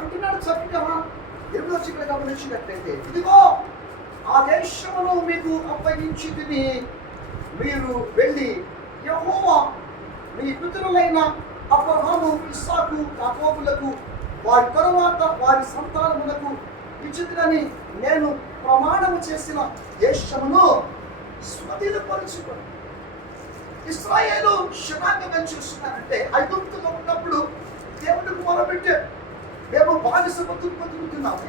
అంటున్నాడు చక్కగా. ఎప్పుడు వచ్చి ఇక్కడ గమనించినట్లయితే, ఇదిగో ఆ దేశమును మీకు అప్పగించి తిని మీరు వెళ్ళి యెహోవా మీ పితరులైన అబ్రహాము, ఇస్సాకు, యాకోబులకు వారి తరువాత వారి సంతానములకు ఇచ్చితినని నేను ప్రమాణము చేసిన దేశమును స్వాధీనపరుచుకోండి. ఇశ్రాయేలు జనాంగం చూస్తున్నారంటే, ఐగుప్తులో ఉన్నప్పుడు దేవుడికి మొరపెట్టారు, మేము బానిస బతుకుతున్నాము,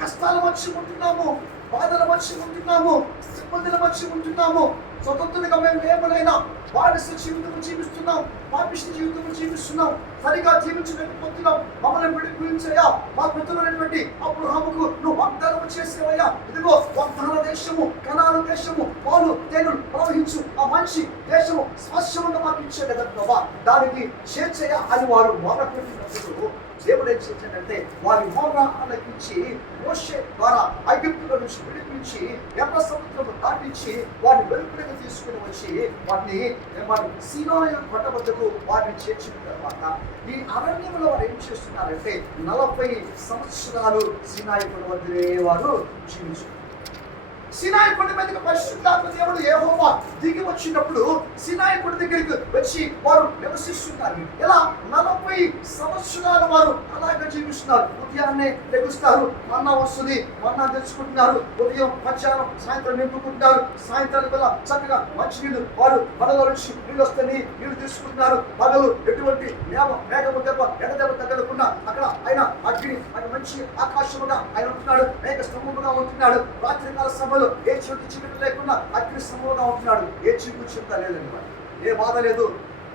కష్టాల మధ్య ఉంటున్నాము, బాధల మధ్య ఉంటున్నాము, ఇబ్బందుల మధ్య ఉంటున్నాము, స్వతంత్రంగా మేము ఏమైనా బానిస జీవితం జీవిస్తున్నాం, పాపిష్టి జీవితం జీవిస్తున్నాం, సరిగా జీవించలేకపోతున్నాం, మమ్మల్ని విడిపించయ్యా. మా పితరులైనటువంటి అబ్రహాముకు నువ్వు వాగ్దానం చేసేవయ్యా, ఇదిగో వాగ్దాన దేశము, కనాను దేశము, పాలు తేనెలు ప్రవహించు ఆ మంచి దేశము స్పష్టంగా మాకు ఇచ్చే కదా ప్రభా, దానికి చేర్చయ్యా అని వారు మొరపెట్టినప్పుడు దేవుడు ఏం చేశాడంటే, వారి మొర్ర ఆలకించి మోషే ద్వారా ఐగుప్తుల నుంచి విడిపించి ఎర్ర సముద్రము దాటించి వారిని వెలుపలికి తీసుకుని వచ్చి వారిని సీనాయి కొండ వద్దకు వారిని చేర్చిన తర్వాత ఈ అరణ్యంలో వారు ఏం చేస్తున్నారంటే 40 సంవత్సరాలు సీనాయి కొండ వద్దనే వారు జీవించారు. సీనాయి కొండ మీదకి పరిశుద్ధాత్మ దేవుడు యెహోవా దిగి వచ్చినప్పుడు సీనాయి కొండ దగ్గరికి వచ్చి వారు నివసిస్తున్నారు. ఇలా 40 సంవత్సరాలు వారు అలాగే జీవిస్తున్నారు. ఉదయాన్నే లెగుస్తారు, మన్నా వస్తుంది, మన్నా తెచ్చుకుంటున్నారు, ఉదయం మధ్యాహ్నం సాయంత్రం నింపుకుంటున్నారు, సాయంత్రం వేళ చక్కగా మంచినీళ్ళు వారు మనలో నుంచి నీళ్ళు వస్తే నీళ్ళు తీసుకుంటున్నారు. పగలు ఎటువంటి మేఘము దెబ్బ ఎడ దెబ్బ తగలకుండా అక్కడ ఆయన అగ్ని అది మంచి ఆకాశముగా ఆయన ఉంటున్నాడు, మేఘ స్తంభముగా ఉంటున్నాడు. రాత్రికాల సమయంలో ఏ చీకటి లేకుండా అగ్ని స్తంభంగా ఉంటున్నాడు. ఏ చీకు చింత లేదండి, మరి ఏ బాధ లేదు.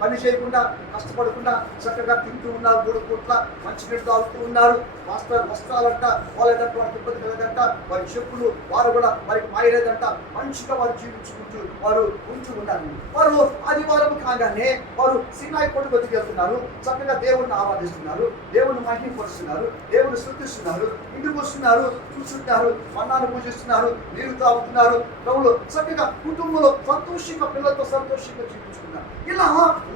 పని చేయకుండా కష్టపడకుండా చక్కగా తింటూ ఉన్నారు, 3 పూట్ల మంచి నీళ్ళు తాగుతూ ఉన్నారు. వస్త్రాలంట వాళ్ళేదంట, వారికి ఇబ్బంది కలదంట, వారి చెప్పులు వారు కూడా వారికి మాయలేదంట. మంచిగా వారు జీవించుకుంటూ వారు ఉంటూ ఉన్నారు. వారు ఆదివారం కాగానే వారు సీనాయి కొండ వద్దకు వెళ్తున్నారు, చక్కగా దేవుడిని ఆరాధిస్తున్నారు, దేవుడిని మహిమపరుస్తున్నారు, దేవుడిని స్తుతిస్తున్నారు, ఇంటికి వస్తున్నారు, కూర్చుంటారు, మన్నాను పూజిస్తున్నారు, నీరు తాగుతున్నారు, ప్రభువులు చక్కగా కుటుంబంలో సంతోషంగా పిల్లలతో సంతోషంగా జీవించుకున్నారు. ఇలా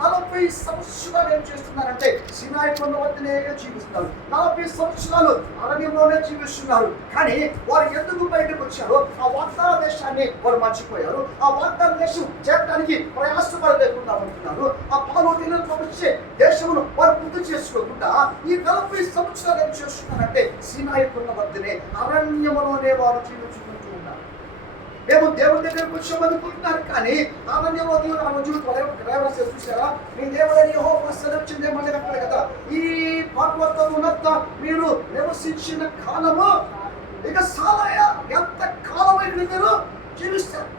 40 సంవత్సరాలు ఏం చేస్తున్నారంటే సీనాయి కొండ వద్దనే జీవిస్తున్నారు. 40 సంవత్సరాలు అరణ్యంలోనే జీవిస్తున్నారు. కానీ వారు ఎందుకు బయటకు వచ్చారో ఆ వాగ్దాన దేశాన్ని వారు మర్చిపోయారు. ఆ వాగ్దాన దేశం చేరడానికి ప్రయాసపడలేకుండా ఉంటున్నారు. ఆ పాలు తేనెలు వచ్చే దేశమును వారు గుర్తు చేసుకోకుండా ఈ 40 సంవత్సరాలు ఏం చేస్తున్నారంటే సీనాయి కొండ వద్దనే అరణ్యములోనే వారు జీవించుకుంటూ ఉన్నారు. మేము దేవుడి దగ్గరకు వచ్చామనుకుంటున్నారు, కానీ అరణ్యంలో చూసారా, మీ దేవుడని యెహోవా సెలవిచ్చిందేమని అక్కడ కదా, ఈ పర్వతమునంతా మీరు నివసించిన కాలము ఇక సాలయ ఎంత కాలమైన మీరు జీవిస్తారు.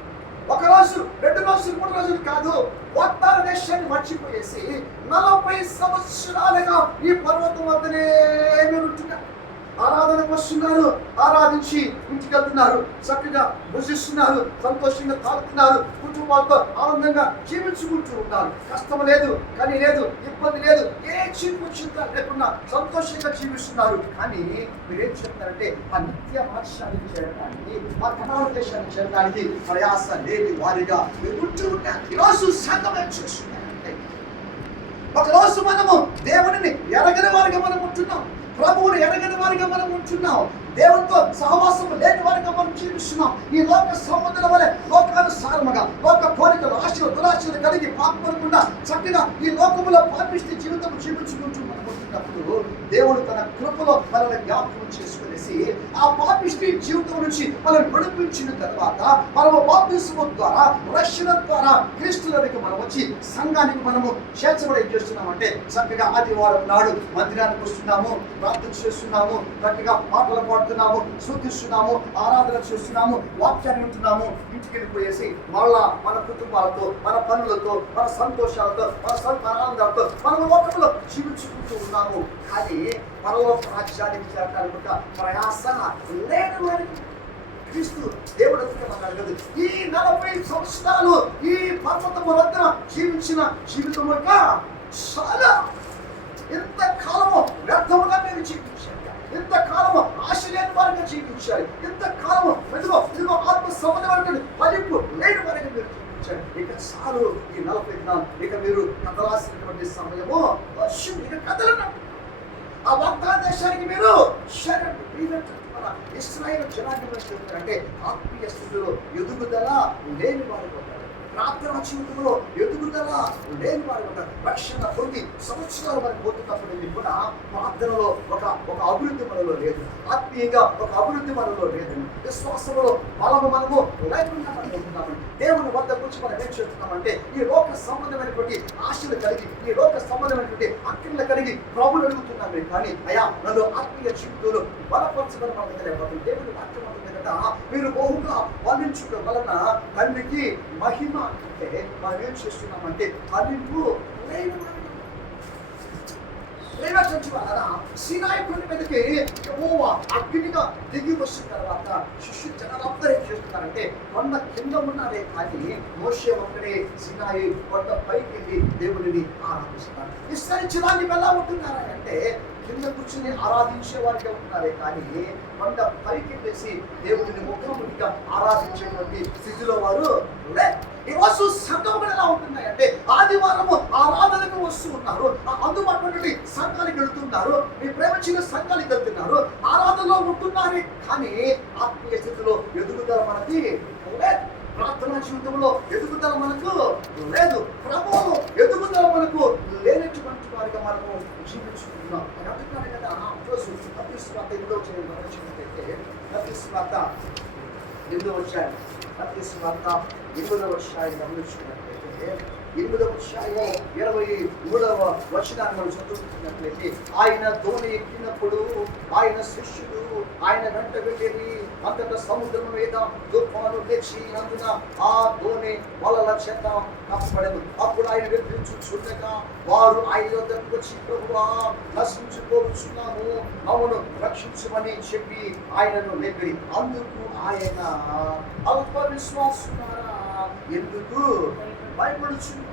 1 రోజు 2 రోజులు 3 రోజులు కాదు, వాగ్దాన దేశాన్ని మర్చిపోయేసి 40 సంవత్సరాలుగా ఈ పర్వతం వద్దనే మీరు ఉంటున్నారు. ఆరాధనకు వస్తున్నారు, ఆరాధించి ఇంటికి వెళ్తున్నారు, చక్కగా భుజిస్తున్నారు, సంతోషంగా తాగుతున్నారు, కుటుంబాలతో ఆనందంగా జీవించుకుంటూ ఉన్నారు. కష్టం లేదు, కానీ లేదు, ఇబ్బంది లేదు, ఏ చీపు చింత లేకుండా సంతోషంగా జీవిస్తున్నారు. కానీ మీరేం చెప్తారంటే ఆ నిత్య రాజ్యానికి చేరడానికి, ఆ కనాను దేశానికి చేరడానికి ప్రయాస లేని వారిగా మీరు ఉంటూ ఉన్నారు. ఈరోజు సంఘం ఏం చేస్తున్నారంటే, ఒకరోజు మనము దేవుడిని ఎరగని వారిగా మనం ఉంటున్నాం, ప్రభువుని ఎరగని వారిగా మనం ఉంటున్నాం, దేవునితో సహవాసం లేని వారిగా మనం జీవిస్తున్నాం. ఈ లోక సంబంధుల వలె లోకానుసారముగా లోక కోరికలు ఆశలు దురాశలు కలిగి పాపకుండా చక్కగా ఈ లోకములో పాపిష్టి జీవితం జీవించుకుంటూ మనం ఉంటున్నప్పుడు దేవుడు తన కృపలో మనల్ని జ్ఞాపకం చేసుకునేసి ఆ పాపిష్టి జీవితం నుంచి మనల్ని విడిపించిన తర్వాత మనము బాప్తిస్మం ద్వారా రక్షణ ద్వారా క్రీస్తులోనికి మనం వచ్చి సంఘానికి మనము చేర్చబడి చేస్తున్నామంటే చక్కగా ఆదివారం నాడు మందిరానికి వస్తున్నాము, ప్రార్థన చేస్తున్నాము, చక్కగా పాటలు పాడుతున్నాము, స్తుతిస్తున్నాము, ఆరాధన చేస్తున్నాము, వాక్యాన్ని వింటున్నాము, ఇంటికి వెళ్ళిపోయేసి మళ్ళా మన కుటుంబాలతో, మన పనులతో, మన సంతోషాలతో, మన ఆనందాలతో మన లోకంలో జీవించుకుంటూ ఉన్నాము. కానీ పరలోక రాజ్యానికి చేరడానికి ఒక ప్రయాస లేని వారికి క్రీస్తు దేవుడు అడగదు. ఈ 40 సంవత్సరాలు ఈ పర్వతము వద్ద జీవించిన జీవితం యొక్క చాలా ఎంతకాలము వ్యర్థముగా మేము జీవించాలి, ఎంతకాలము ఆశ లేని వారిగా జీవించాలి, ఎంతకాలము ఇదిగో ఆత్మ సంబంధమైన ఫలింపు లేని వారిగా మీరు జీవించాలి. ఇక చాలు ఈ 40 దినాలు, ఇక మీరు కదలాల్సినటువంటి సమయము వచ్చింది, ఇక కదలన ఆ వాగ్దాన దేశానికి మీరు ఇశ్రాయేలు జనాంగం చెప్తారంటే ఆత్మీయ స్థితిలో ఎదుగుదల లేని వారు ఉంటారు. ప్రార్థన జీవితంలో ఎదుగుదల లేని వారు ఉంటారు. రక్షణ పొంది సంవత్సరాలు మనకు పోతున్నప్పుడు కూడా ప్రార్థనలో ఒక అభివృద్ధి మనలో లేదు, ఆత్మీయంగా ఒక అభివృద్ధి మనలో లేదు, విశ్వాసంలో బలము మనము లేకుండా మనం ఉంటున్నామని దేవుని వద్ద గురించి మనం ఏం చేస్తున్నామంటే ఈ లోక సంబంధమైనటువంటి ఆశలు కలిగి, ఈ లోక సంబంధమైనటువంటి అక్కర్లు కలిగి ప్రభులు అడుగుతున్నామే కానీ అయ్యా నన్ను ఆత్మీయ జీవితంలో బలపరచమని మనం తెలియకపోతుంది. దేవుని వాక్యం మీరు బహుగా వర్ణించడం వలన తండ్రికి మహిమ అంటే మనం ఏం చేస్తున్నామంటే ఫలింపు సీనాయి కొండ మీదకి యెహోవా అగ్నిగా దిగి వచ్చిన తర్వాత శిష్యులు జనాలందరూ ఏం చేస్తున్నారంటే కొండ కింద ఉన్నారే కానీ మోషే ఒక్కడే సీనాయి కొండ పైకి వెళ్ళి దేవుడిని ఆరాధిస్తున్నారు. ఇస్రాయేలు జనాన్ని ఎలా ఉంటున్నారా అంటే కింద కూర్చుని ఆరాధించే వారిగా ఉంటున్నారే కానీ కొండ పైకి వెళ్ళేసి దేవుడిని ముఖాముఖిగా ఆరాధించేటువంటి స్థితిలో వారు ఈరోజు సంఘం ఎలా ఉంటున్నాయంటే ఆదివారము ఆరాధనకు వస్తూ ఉన్నారు, అందుబాటులో సంఘానికి వెళుతున్నారు, మీ ప్రేమించిన సంఘానికి వెళ్తున్నారు, ఆరాధనలో ఉంటున్నారు కానీ ఆత్మీయ స్థితిలో ఎదుగుదల మనకి లేదు. ప్రార్థనా జీవితంలో ఎదుగుదల మనకు లేదు, ప్రభువులో ఎదుగుదల మనకు లేనటువంటి వారిగా మనము జీవించుకుంటున్నాం. అని అంటున్నాను కదా. రోజు మత్తయి 8వ అధ్యాయం గమనించినట్లయితే మత్తయి 8వ అధ్యాయం గమనించుకున్నట్లయితే 8వ అధ్యాయం 23వ వచనాన్ని మనం చదువుతున్నట్లయితే ఆయన దోణి ఎక్కినప్పుడు ఆయన శిష్యులు ఆయన వెంట వెళ్ళేది. అంతటా సముద్రం మీద తుఫాను తెచ్చి అందున ఆ దోణి వలల చేత కప్పబడదు. అప్పుడు ఆయన వెళ్తుండగా వారు ఆయన వద్దకు వచ్చి ప్రభువా నశించుకోవచ్చున్నాము, మమ్మను రక్షించమని చెప్పి ఆయనను లేపి అందుకు ఆయన అల్ప విశ్వాసులారా ఎందుకు భయపడుచున్నారు?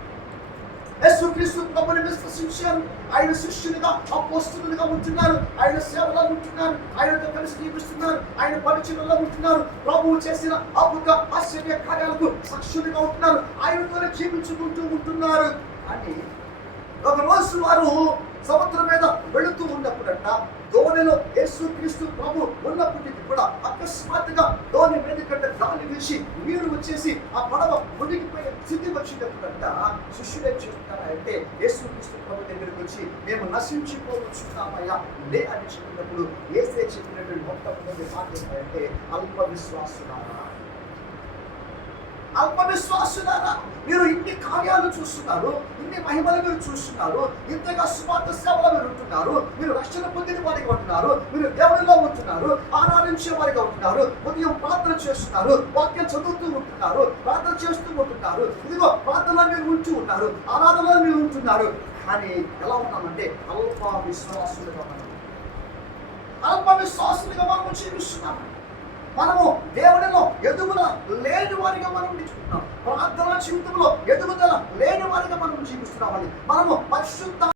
యేసుక్రీస్తు ప్రభువుని విశ్వసించారు, ఆయన శిష్యులుగా అపోస్తలులుగా ఉంటున్నారు, ఆయన సేవలో ఉంటున్నారు, ఆయనతో కలిసి జీవిస్తున్నారు, ఆయన పరిచయంలో ఉంటున్నారు, ప్రభువు చేసిన అద్భుత ఆశ్చర్య కార్యాలకు సాక్షులుగా ఉంటున్నారు, ఆయనతోనే జీవించుకుంటూ ఉంటున్నారు అని ఒక రోజు వారు సముద్రం మీద వెళుతూ ఉన్నప్పుడంట దోణిలో యేసుక్రీస్తు ప్రభు ఉన్నప్పటికీ కూడా అకస్మాత్తుగా దోణి మీద కంటే గాలి వీసి నీరు వచ్చేసి ఆ పడవ మునిగిపోయే స్థితి వచ్చినప్పుడంట శిష్యులు ఏం చేస్తున్నారంటే యేసుక్రీస్తు ప్రభు దగ్గరికి వచ్చి మేము నశించిపోవచ్చున్నామయ్యా లే అని చెప్పినప్పుడు యేసే చెప్పినటువంటి మొట్టమొదటి మాట ఏంటంటే అల్ప విశ్వాసులారా, అల్ప విశ్వాసులారా, మీరు ఇన్ని కార్యాలు చూస్తున్నారు, ఇన్ని మహిమలు మీరు చూస్తున్నారు, ఇంతగా సువార్త సేవలో మీరు ఉంటున్నారు, మీరు రక్షణ పొందిన వారిగా ఉంటున్నారు, మీరు దేవుడిలో ఉంటున్నారు, ఆరాధించే వారిగా ఉంటున్నారు, ఉదయం ప్రార్థన చేస్తున్నారు, వాక్యం చదువుతూ ఉంటున్నారు, ప్రార్థన చేస్తూ ఉంటున్నారు, ఇదిగో ప్రార్థనలో మీరు ఉంటూ ఉన్నారు, ఆరాధనలో మీరు ఉంటున్నారు, కానీ ఎలా ఉన్నామంటే అల్ప విశ్వాసులుగా మనము జీవిస్తున్నాము. మనము దేవుడిలో ఎదుగుదల లేని వారిగా మనం నిలుచుకుంటున్నాం, ప్రార్థనా జీవితంలో ఎదుగుదల లేని వారిగా మనం జీవిస్తున్నామని, మనము పరిశుద్ధ